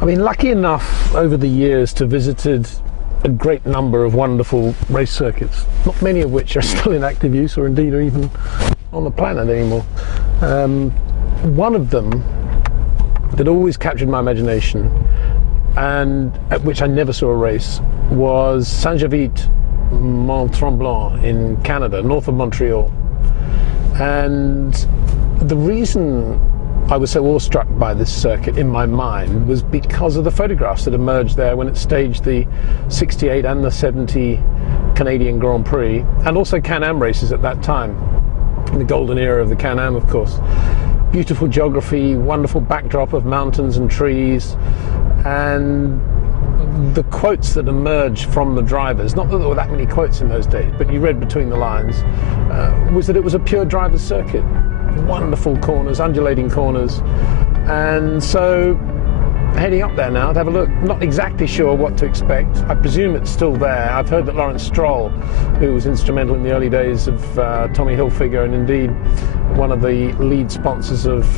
I've been lucky enough over the years to visited a great number of wonderful race circuits, not many of which are still in active use or indeed are even on the planet anymore. One of them that always captured my imagination and at which I never saw a race was Ste Jovite, Mont-Tremblant in Canada, north of Montreal. And the reason I was so awestruck by this circuit in my mind was because of the photographs that emerged there when it staged the 68 and the 70 Canadian Grand Prix, and also Can-Am races at that time, in the golden era of the Can-Am, of course. Beautiful geography, wonderful backdrop of mountains and trees, and the quotes that emerged from the drivers, not that there were that many quotes in those days, but you read between the lines, was that it was a pure driver's circuit. Wonderful corners, undulating corners, and so heading up there now to have a look. Not exactly sure what to expect. I presume it's still there. I've heard that Lawrence Stroll, who was instrumental in the early days of Tommy Hilfiger and indeed one of the lead sponsors of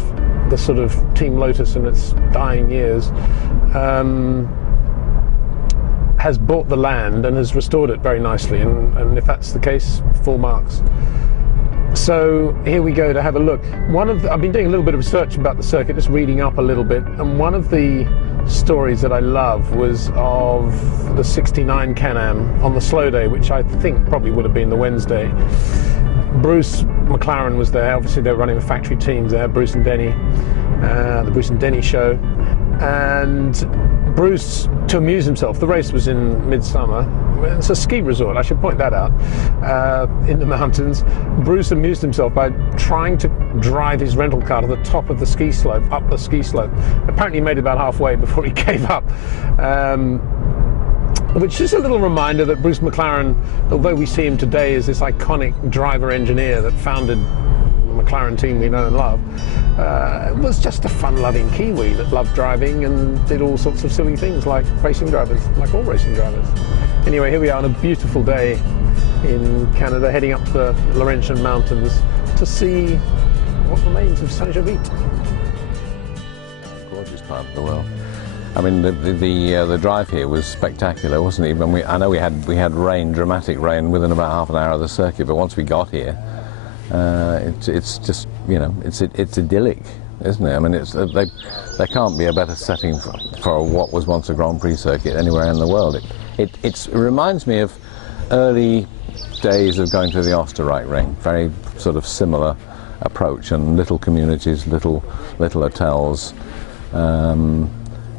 the sort of Team Lotus in its dying years, has bought the land and has restored it very nicely, and if that's the case, full marks. So here we go to have a look. I've been doing a little bit of research about the circuit, just reading up a little bit, and one of the stories that I love was of the 69 Can-Am on the slow day, which I think probably would have been the Wednesday. Bruce McLaren was there. Obviously they were running the factory teams there, Bruce and Denny, the Bruce and Denny show. And Bruce, to amuse himself, the race was in midsummer. It's a ski resort, I should point that out, in the mountains. Bruce amused himself by trying to drive his rental car to the top of the ski slope, up the ski slope. Apparently he made it about halfway before he gave up. Which is a little reminder that Bruce McLaren, although we see him today as this iconic driver-engineer that founded the McLaren team we know and love, was just a fun-loving Kiwi that loved driving and did all sorts of silly things like racing drivers, like all racing drivers. Anyway, here we are on a beautiful day in Canada, heading up the Laurentian Mountains to see what remains of Ste Jovite. Gorgeous part of the world. I mean, the drive here was spectacular, wasn't it? I know we had rain, dramatic rain, within about half an hour of the circuit. But once we got here, it's just, you know, it's idyllic, isn't it? I mean, there can't be a better setting for what was once a Grand Prix circuit anywhere in the world. It reminds me of early days of going to the Oostenrijkring. Very sort of similar approach, and little communities, little hotels.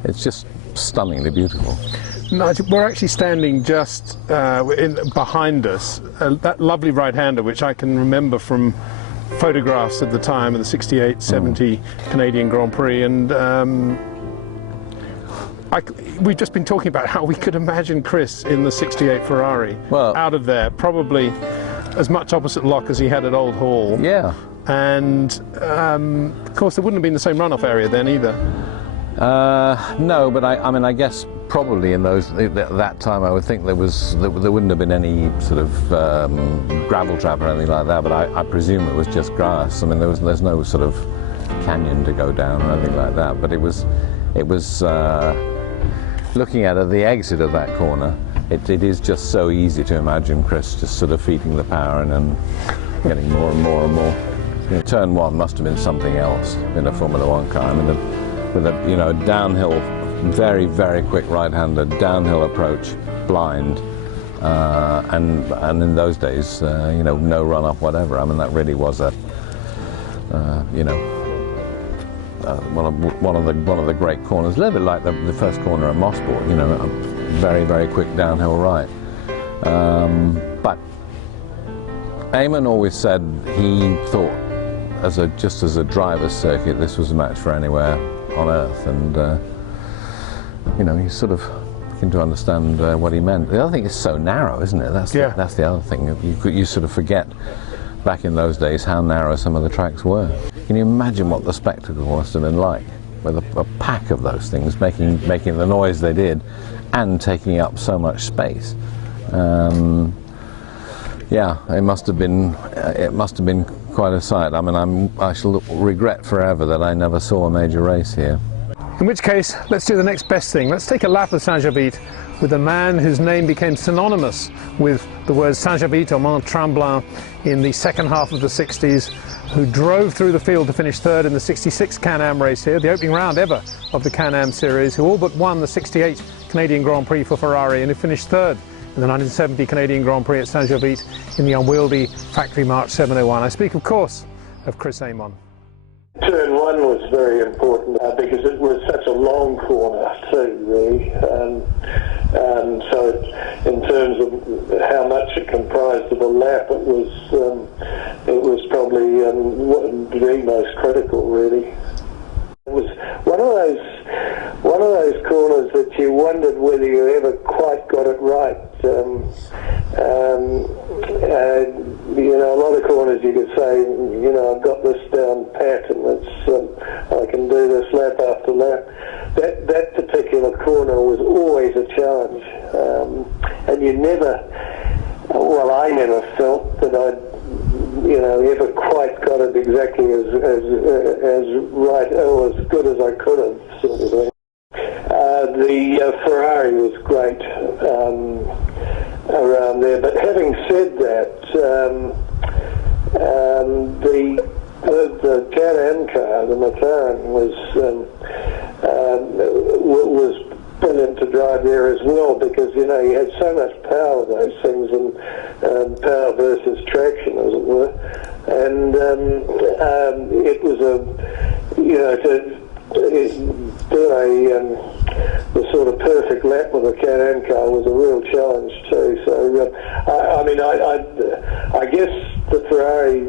It's just stunningly beautiful. Nigel, we're actually standing just behind us, that lovely right-hander, which I can remember from photographs at the time of the 68, 70 Canadian Grand Prix, and we've just been talking about how we could imagine Chris in the 68 Ferrari, out of there, probably as much opposite lock as he had at Old Hall. Yeah. And of course there wouldn't have been the same runoff area then either. No, but I mean, I guess probably in that time, I would think there wouldn't have been any sort of gravel trap or anything like that. But I presume it was just grass. I mean, there's no sort of canyon to go down or anything like that. But it was looking at the exit of that corner. It is just so easy to imagine Chris just sort of feeding the power and then getting more and more and more. You know, turn one must have been something else in a Formula One car. I mean, with a downhill, very, very quick right-hander, downhill approach, blind, and in those days, you know, no run-up, whatever. I mean, that really was you know, one of the great corners. A little bit like the first corner at Mosport, you know, a very, very quick downhill right. But Amon always said he thought, just as a driver's circuit, this was a match for anywhere on earth, and you know, you sort of begin to understand what he meant. The other thing is so narrow, isn't it? That's the other thing. You sort of forget back in those days how narrow some of the tracks were. Can you imagine what the spectacle must have been like with a pack of those things making the noise they did and taking up so much space? Yeah, it must have been quite a sight. I mean, I shall regret forever that I never saw a major race here. In which case, let's do the next best thing. Let's take a lap of Ste Jovite with a man whose name became synonymous with the words Ste Jovite or Mont Tremblant in the second half of the 60s, who drove through the field to finish third in the 66 Can-Am race here, the opening round ever of the Can-Am series, who all but won the 68 Canadian Grand Prix for Ferrari, and who finished third in the 1970 Canadian Grand Prix at Ste Jovite in the unwieldy Factory March 701. I speak, of course, of Chris Amon. Turn one was very important because it was such a long corner too, really. So in terms of how much it comprised of a lap, it was probably the most critical, really. It was one of those corners that you wondered whether you ever quite got it right. A lot of corners you could say, I've got this down pat, and I can do this lap after lap. That particular corner was always a challenge, and you never, I never felt that I'd ever quite got it exactly as right or as good as I could have, sort of thing. The Ferrari was great around there, but having said that, the Can-Am car, the McLaren, was brilliant to drive there as well, because you had so much power, those things, and power versus traction, as it were, and it was to do the sort of perfect lap with a Can-Am car was a real challenge too. So I guess the Ferrari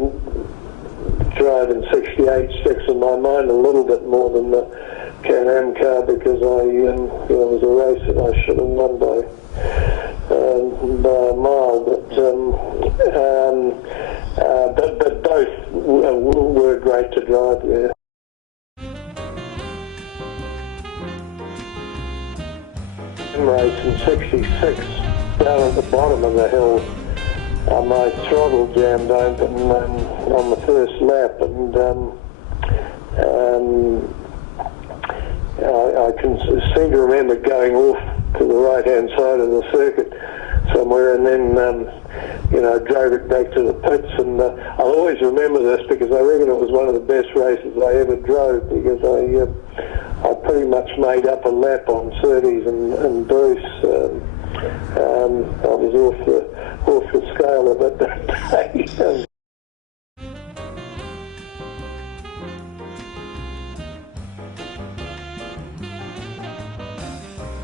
drive in '68 sticks in my mind a little bit more than the Can-Am car, because it was a race that I should have won by a mile, but both were great to drive there. Race in '66, down at the bottom of the hill, my throttle jammed open on the first lap, and I can seem to remember going off to the right-hand side of the circuit somewhere, and then drove it back to the pits, and I'll always remember this because I reckon it was one of the best races I ever drove, because I pretty much made up a lap on Surtees and Bruce. I was off the scale a bit that day.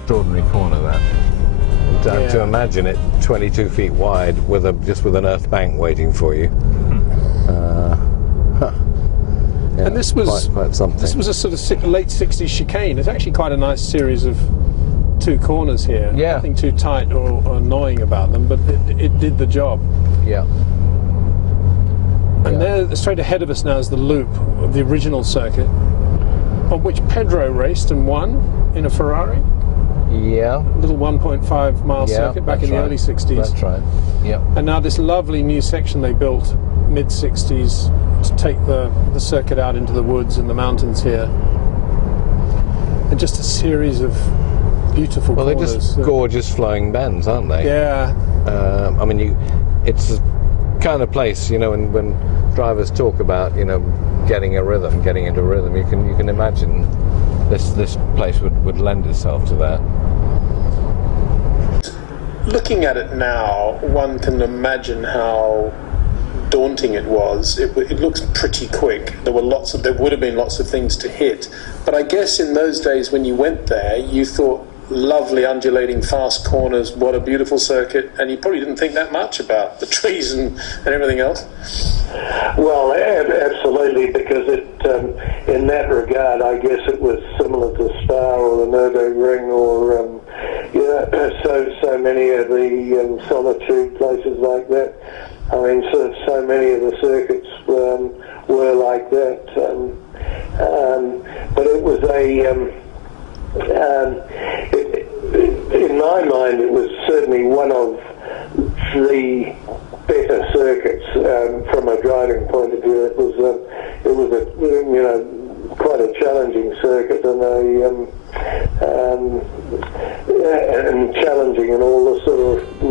Extraordinary corner, that. To imagine it 22 feet wide just with an earth bank waiting for you. And this was quite something. This was a sort of late '60s chicane. It's actually quite a nice series of two corners here. Yeah. Nothing too tight or annoying about them, but it did the job. Yeah. And there, straight ahead of us now, is the loop of the original circuit, on which Pedro raced and won in a Ferrari. Yeah. A little 1.5 mile circuit back in the early '60s. That's right. Yeah. And now this lovely new section they built mid '60s to take the circuit out into the woods and the mountains here. And just a series of beautiful corners. They're just gorgeous flowing bends, aren't they? Yeah. It's the kind of place, when drivers talk about, getting into a rhythm, you can imagine this place would lend itself to that. Looking at it now, one can imagine how daunting it was. It looks pretty quick. There would have been lots of things to hit, but I guess in those days when you went there, you thought, lovely undulating fast corners, what a beautiful circuit, and you probably didn't think that much about the trees and everything else. Well, absolutely, because in that regard, I guess it was similar to Spa or the Nürburgring, or so many of the solitude places like that. So many of the circuits were like that, but it was in my mind, it was certainly one of the better circuits from a driving point of view. It was quite a challenging circuit and challenging in all the sort of